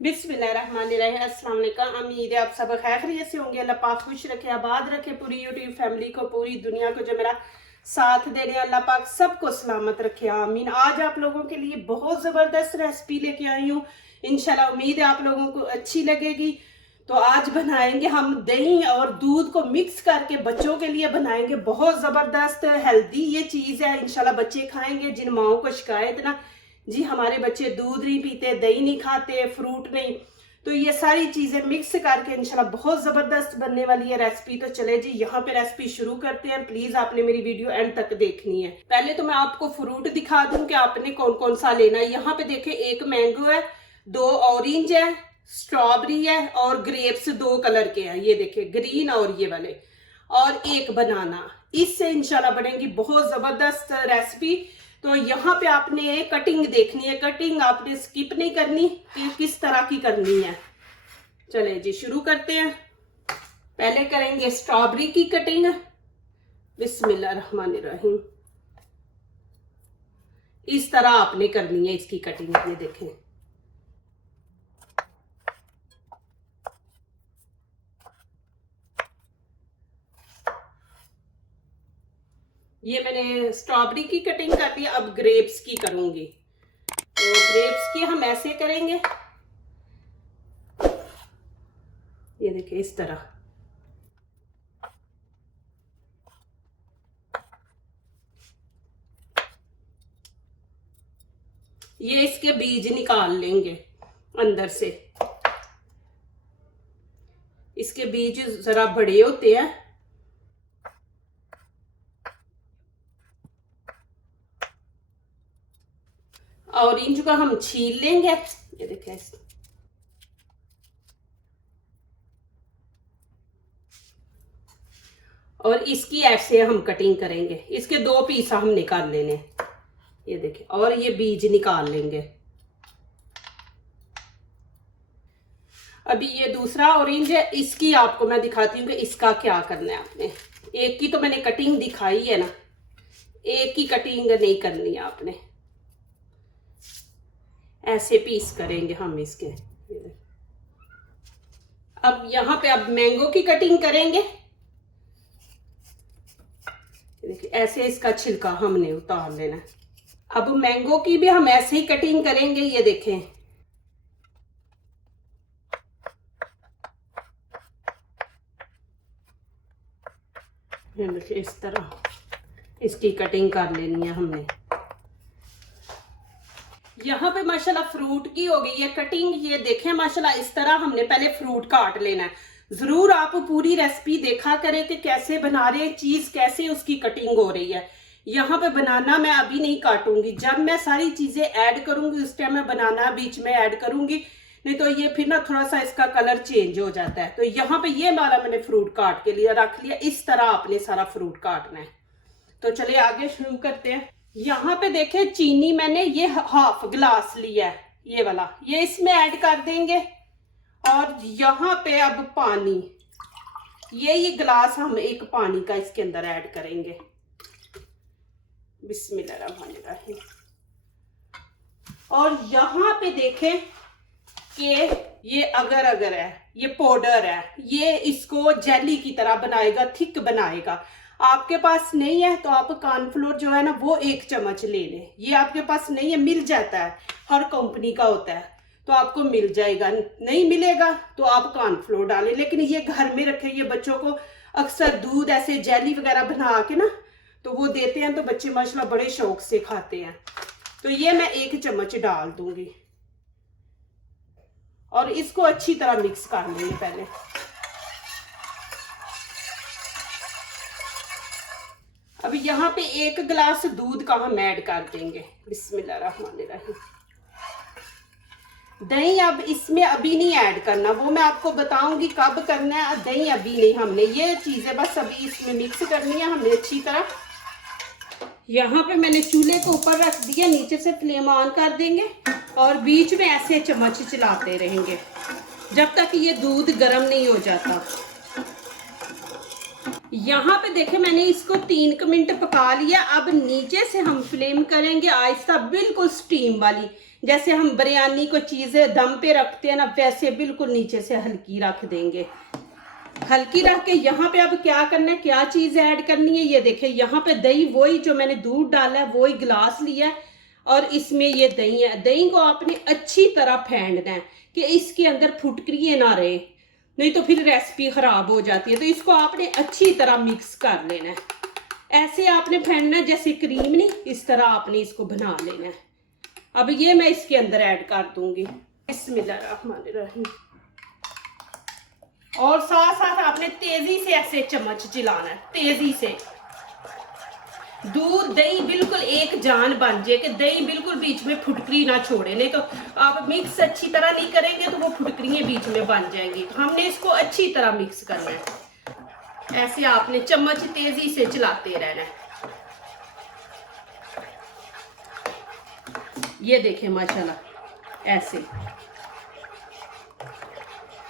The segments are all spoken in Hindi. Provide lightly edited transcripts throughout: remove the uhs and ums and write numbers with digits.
बिस्मिल्लाहिर्रहमानिर्रहीम। अस्सलाम वालेकुम। उम्मीद है आप सब खैरियत से होंगे। अल्लाह पाक खुश रखे, आबाद रखे पूरी यूट्यूब फैमिली को, पूरी दुनिया को। जो मेरा साथ दे रहे हैं अल्लाह पाक सबको सलामत रखे, आमीन। आज आप लोगों के लिए बहुत ज़बरदस्त रेसिपी लेके आई हूँ। इंशाल्लाह उम्मीद है आप लोगों को अच्छी लगेगी। तो आज बनाएंगे हम दही और दूध को मिक्स करके बच्चों के लिए बनाएंगे। बहुत ज़बरदस्त हेल्दी ये चीज़ है। इंशाल्लाह बच्चे खाएंगे। जिन माओ को शिकायत ना जी हमारे बच्चे दूध नहीं पीते, दही नहीं खाते, फ्रूट नहीं, तो ये सारी चीज़ें मिक्स करके इंशाल्लाह बहुत ज़बरदस्त बनने वाली है रेसिपी। तो चले जी यहाँ पे रेसिपी शुरू करते हैं। प्लीज़ आपने मेरी वीडियो एंड तक देखनी है। पहले तो मैं आपको फ्रूट दिखा दूँ कि आपने कौन कौन सा लेना है। यहाँ पे देखे एक मैंगो है, 2 ऑरेंज है, स्ट्रॉबेरी है और ग्रेप्स 2 कलर के हैं। ये देखे ग्रीन और ये वाले, और एक बनाना। इससे इंशाल्लाह बनेगी बहुत ज़बरदस्त रेसिपी। तो यहाँ पे आपने कटिंग देखनी है, कटिंग आपने स्किप नहीं करनी कि किस तरह की करनी है। चले जी शुरू करते हैं। पहले करेंगे स्ट्रॉबेरी की कटिंग। बिस्मिल्लाहिर्रहमानिर्रहीम। इस तरह आपने करनी है इसकी कटिंग। ये देखें, ये मैंने स्ट्रॉबेरी की कटिंग कर दी। अब ग्रेप्स की करूंगी। तो ग्रेप्स की हम ऐसे करेंगे, ये देखिए इस तरह। ये इसके बीज निकाल लेंगे अंदर से। इसके बीज जरा बड़े होते हैं। ऑरेंज को हम छील लेंगे। ये देखिए और इसकी ऐसे हम कटिंग करेंगे। इसके 2 पीस हम निकाल लेने। ये देखिए, और ये बीज निकाल लेंगे। अभी ये दूसरा ऑरेंज है, इसकी आपको मैं दिखाती हूँ कि इसका क्या करना है आपने। एक की तो मैंने कटिंग दिखाई है ना, एक की कटिंग नहीं करनी है आपने। ऐसे पीस करेंगे हम इसके। अब यहाँ पे अब मैंगो की कटिंग करेंगे। देखिए ऐसे इसका छिलका हमने उतार लेना। अब मैंगो की भी हम ऐसे ही कटिंग करेंगे। ये देखें, इस तरह इसकी कटिंग कर लेनी है हमने। यहाँ पे माशाल्लाह फ्रूट की हो गई है कटिंग। ये देखें माशाल्लाह इस तरह हमने पहले फ्रूट काट लेना है। जरूर आप पूरी रेसिपी देखा करें कि कैसे बना रहे हैं चीज, कैसे उसकी कटिंग हो रही है। यहाँ पे बनाना मैं अभी नहीं काटूंगी, जब मैं सारी चीजें ऐड करूंगी उस टाइम मैं बनाना बीच में ऐड करूंगी, नहीं तो ये फिर ना थोड़ा सा इसका कलर चेंज हो जाता है। तो यहाँ पे ये वाला मैंने फ्रूट काट के लिया, रख लिया। इस तरह आपने सारा फ्रूट काटना है। तो चलिए आगे शुरू करते हैं। यहाँ पे देखे चीनी मैंने ये हाफ ग्लास लिया है, ये वाला, ये इसमें ऐड कर देंगे। और यहाँ पे अब पानी, ये ग्लास हम एक पानी का इसके अंदर ऐड करेंगे। बिस्मिल्लाहिर्रहमानिर्रहीम। और यहाँ पे देखें कि ये अगर अगर है, ये पाउडर है, ये इसको जेली की तरह बनाएगा, थिक बनाएगा। आपके पास नहीं है तो आप कॉर्नफ्लोर जो है ना वो 1 चम्मच ले लें। ये आपके पास नहीं है, मिल जाता है, हर कंपनी का होता है तो आपको मिल जाएगा। नहीं मिलेगा तो आप कॉर्नफ्लोर डालें। लेकिन ये घर में रखे, ये बच्चों को अक्सर दूध ऐसे जेली वगैरह बना के ना तो वो देते हैं, तो बच्चे माशाल्लाह बड़े शौक से खाते हैं। तो ये मैं 1 चम्मच डाल दूंगी और इसको अच्छी तरह मिक्स कर लेंगे पहले। अब यहाँ पे 1 गिलास दूध का हम ऐड कर देंगे। बिस्मिल्लाहिर्रहमानिर्रहीम। दही अब इसमें अभी नहीं ऐड करना, वो मैं आपको बताऊंगी कब करना है। दही अभी नहीं, हमने ये चीजें बस अभी इसमें मिक्स करनी है हमने अच्छी तरह। यहाँ पे मैंने चूल्हे को ऊपर रख दिया, नीचे से फ्लेम ऑन कर देंगे और बीच में ऐसे चम्मच चलाते रहेंगे जब तक ये दूध गर्म नहीं हो जाता। यहाँ पे देखे मैंने इसको 3 मिनट पका लिया। अब नीचे से हम फ्लेम करेंगे आहिस्ता, बिल्कुल स्टीम वाली। जैसे हम बिरयानी को चीज़ें दम पे रखते हैं ना, वैसे बिल्कुल नीचे से हल्की रख देंगे। हल्की रख के यहाँ पे अब क्या करना है, क्या चीज़ ऐड करनी है, ये देखें यहाँ पे दही, वही जो मैंने दूध डाला है वही गिलास लिया है और इसमें ये दही है। दही को आपने अच्छी तरह फेंटना है कि इसके अंदर फुटकरियाँ ना रहे, नहीं तो फिर रेसिपी खराब हो जाती है। तो इसको आपने अच्छी तरह मिक्स कर लेना है। ऐसे आपने फेंटना है जैसे क्रीम नहीं, इस तरह आपने इसको बना लेना है। अब ये मैं इसके अंदर ऐड कर दूंगी। बिस्मिल्लाहिर्रहमानिर्रहीम। और साथ साथ आपने तेजी से ऐसे चम्मच चलाना है, तेजी से। दूध दही बिल्कुल एक जान बन जाए कि दही बिल्कुल बीच में फुटकरी ना छोड़े, नहीं तो आप मिक्स अच्छी तरह नहीं करेंगे तो वो फुटकरियाँ बीच में बन जाएंगी। हमने इसको अच्छी तरह मिक्स करना है। ऐसे आपने चम्मच तेजी से चलाते रहना है। ये देखें माशाल्लाह ऐसे।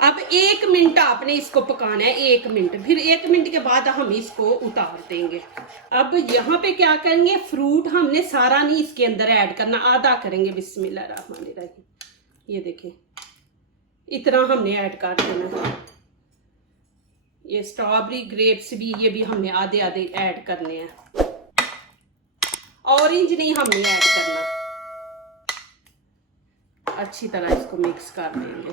अब 1 मिनट आपने इसको पकाना है, 1 मिनट। फिर 1 मिनट के बाद हम इसको उतार देंगे। अब यहाँ पे क्या करेंगे, फ्रूट हमने सारा नहीं इसके अंदर ऐड करना, आधा करेंगे। बिस्मिल्लाहिर्रहमानिर्रहीम। ये देखें इतना हमने ऐड कर देना है। ये स्ट्रॉबेरी ग्रेप्स भी, ये भी हमने आधे आधे ऐड करने हैं। ऑरेंज नहीं हमने ऐड करना। अच्छी तरह इसको मिक्स कर देंगे।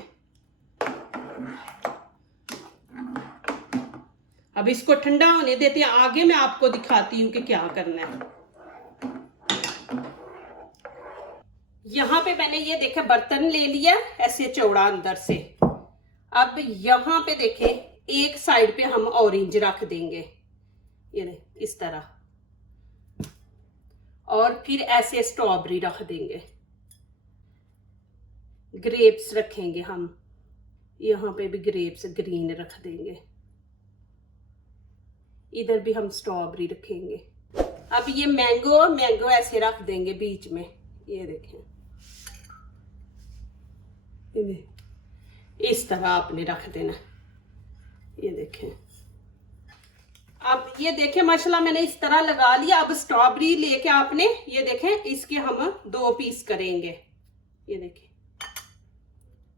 अब इसको ठंडा होने देते हैं, आगे मैं आपको दिखाती हूँ कि क्या करना है। यहाँ पे मैंने ये देखे बर्तन ले लिया ऐसे चौड़ा अंदर से। अब यहाँ पे देखे एक साइड पे हम ऑरेंज रख देंगे, ये इस तरह, और फिर ऐसे स्ट्रॉबेरी रख देंगे। ग्रेप्स रखेंगे हम, यहाँ पे भी ग्रेप्स ग्रीन रख देंगे। इधर भी हम स्ट्रॉबेरी रखेंगे। अब ये मैंगो ऐसे रख देंगे बीच में। ये देखें इस तरह आपने रख देना। ये देखें, अब ये देखें माशाल्लाह मैंने इस तरह लगा लिया। अब स्ट्रॉबेरी लेके आपने ये देखें इसके हम 2 पीस करेंगे। ये देखें,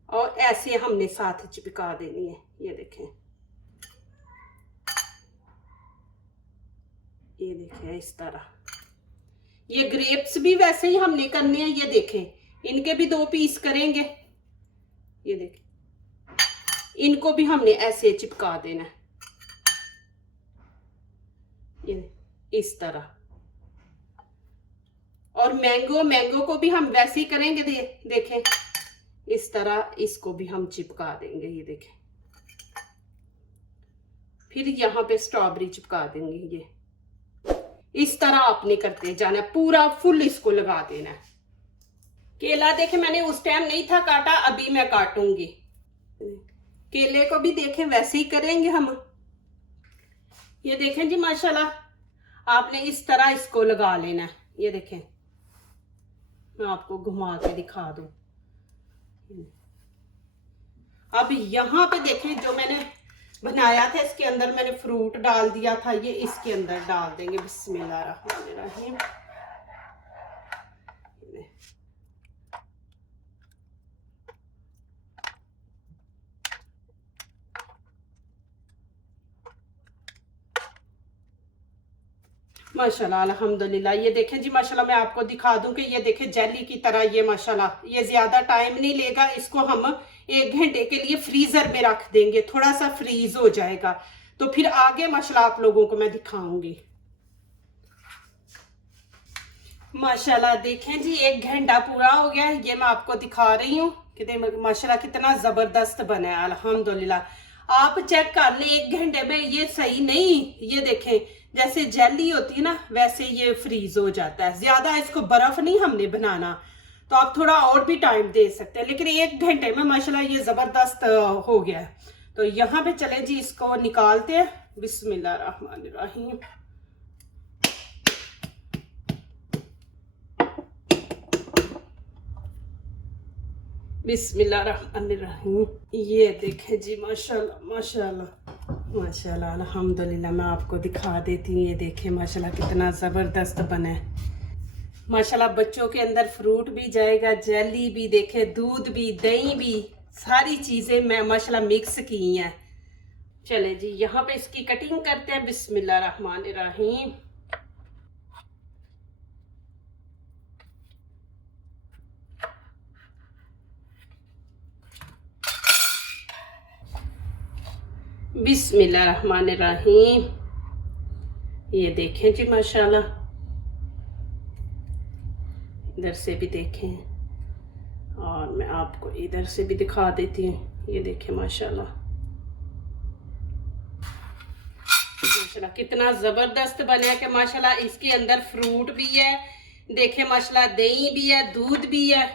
और ऐसे हमने साथ चिपका देनी है। ये देखें, ये देखें इस तरह। ये ग्रेप्स भी वैसे ही हमने करने हैं। ये देखें इनके भी 2 पीस करेंगे। ये देखें, इनको भी हमने ऐसे चिपका देना है। ये इस तरह। और मैंगो को भी हम वैसे ही करेंगे। देखें इस तरह, इसको भी हम चिपका देंगे। ये देखें, फिर यहाँ पे स्ट्रॉबेरी चिपका देंगे। ये इस तरह आपने करते जाना, पूरा फुल इसको लगा देना है। केला देखे मैंने उस टाइम नहीं था काटा, अभी मैं काटूंगी। केले को भी देखें वैसे ही करेंगे हम। ये देखें जी माशाल्लाह आपने इस तरह इसको लगा लेना है। ये देखें, मैं आपको घुमा के दिखा दूं। अब यहाँ पे देखें जो मैंने बनाया था इसके अंदर मैंने फ्रूट डाल दिया था, ये इसके अंदर डाल देंगे। बिस्मिल्लाहिर्रहमानिर्रहीम। माशाल्लाह अल्हम्दुलिल्लाह। ये देखें जी माशाल्लाह मैं आपको दिखा दूं कि ये देखें जेली की तरह। ये माशाल्लाह ये ज्यादा टाइम नहीं लेगा। इसको हम 1 घंटे के लिए फ्रीजर में रख देंगे, थोड़ा सा फ्रीज हो जाएगा तो फिर आगे माशाल्लाह आप लोगों को मैं दिखाऊंगी। माशाल्लाह देखें जी 1 घंटा पूरा हो गया है। ये मैं आपको दिखा रही हूँ कि माशाल्लाह कितना जबरदस्त बना है अल्हम्दुलिल्लाह। आप चेक कर लें 1 घंटे में ये सही नहीं। ये देखें जैसे जेली होती है ना वैसे ये फ्रीज हो जाता है। ज्यादा इसको बर्फ नहीं हमने बनाना, तो आप थोड़ा और भी टाइम दे सकते हैं, लेकिन 1 घंटे में माशाल्लाह ये जबरदस्त हो गया। तो यहाँ पे चले जी इसको निकालते हैं। बिस्मिल्लाहिर्रहमानिर्रहीम। बिस्मिल्लाहिर्रहमानिर्रहीम। ये देखें जी माशाल्लाह माशाल्लाह माशाल्लाह अल्हम्दुलिल्लाह। मैं आपको दिखा देती हूँ। ये देखें माशाल्लाह कितना ज़बरदस्त बना है। माशाल्लाह बच्चों के अंदर फ्रूट भी जाएगा, जेली भी, देखे दूध भी, दही भी, सारी चीजें मैं माशाल्लाह मिक्स की हैं। चले जी यहाँ पे इसकी कटिंग करते हैं। बिस्मिल्लाहिर्रहमानिर्रहीम। बिस्मिल्लाहिर्रहमानिर्रहीम। ये देखें जी माशाल्लाह, इधर से भी देखें और मैं आपको इधर से भी दिखा देती हूँ। ये देखें माशाल्लाह, माशाल्लाह कितना ज़बरदस्त बना है कि माशाल्लाह इसके अंदर फ्रूट भी है, देखें माशाल्लाह दही भी है, दूध भी है,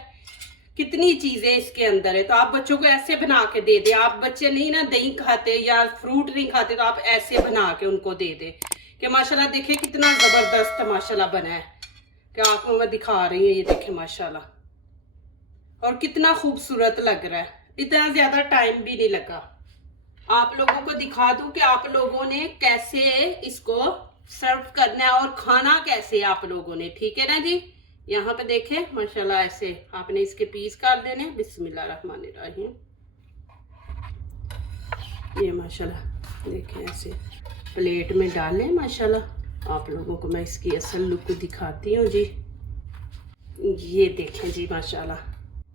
कितनी चीज़ें इसके अंदर है। तो आप बच्चों को ऐसे बना के दे दें। आप बच्चे नहीं ना दही खाते या फ्रूट नहीं खाते, तो आप ऐसे बना के उनको दे दें कि माशाल्लाह देखिए कितना ज़बरदस्त माशाल्लाह बना है कि आपको मैं दिखा रही हूँ। ये देखें माशाल्लाह, और कितना खूबसूरत लग रहा है। इतना ज़्यादा टाइम भी नहीं लगा। आप लोगों को दिखा दूं कि आप लोगों ने कैसे इसको सर्व करना है और खाना कैसे आप लोगों ने, ठीक है ना जी। यहाँ पे देखें माशाल्लाह ऐसे आपने इसके पीस काट देने। बिस्मिल्लाहिर्रहमानिर्रहीम। ये माशाल्लाह देखें ऐसे प्लेट में डालें। माशाल्लाह आप लोगों को मैं इसकी असल लुक दिखाती हूँ जी। ये देखें जी माशाल्लाह,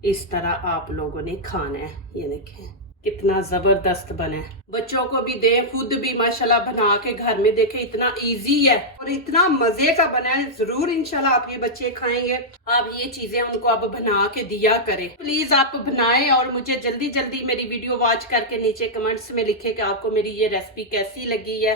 इस तरह आप लोगों ने खाना है। ये देखें कितना ज़बरदस्त बना है। बच्चों को भी दें, खुद भी माशाल्लाह बना के घर में देखें। इतना इजी है और इतना मज़े का बना है। ज़रूर इंशाल्लाह आप ये बच्चे खाएंगे। आप ये चीज़ें उनको अब बना के दिया करें। प्लीज़ आप बनाएं और मुझे जल्दी जल्दी मेरी वीडियो वॉच करके नीचे कमेंट्स में लिखें कि आपको मेरी ये रेसिपी कैसी लगी है।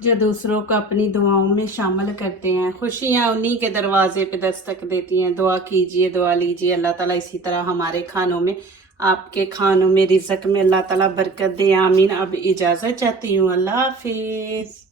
जो दूसरों को अपनी दुआओं में शामिल करते हैं, खुशियाँ उन्हीं के दरवाजे पे दस्तक देती हैं। दुआ कीजिए, दुआ लीजिए। अल्लाह ताला इसी तरह हमारे खानों में, आपके खानों में, रिज़्क़ में अल्लाह ताला बरकत दे। आमीन। अब इजाज़त चाहती हूँ। अल्लाह हाफिज़।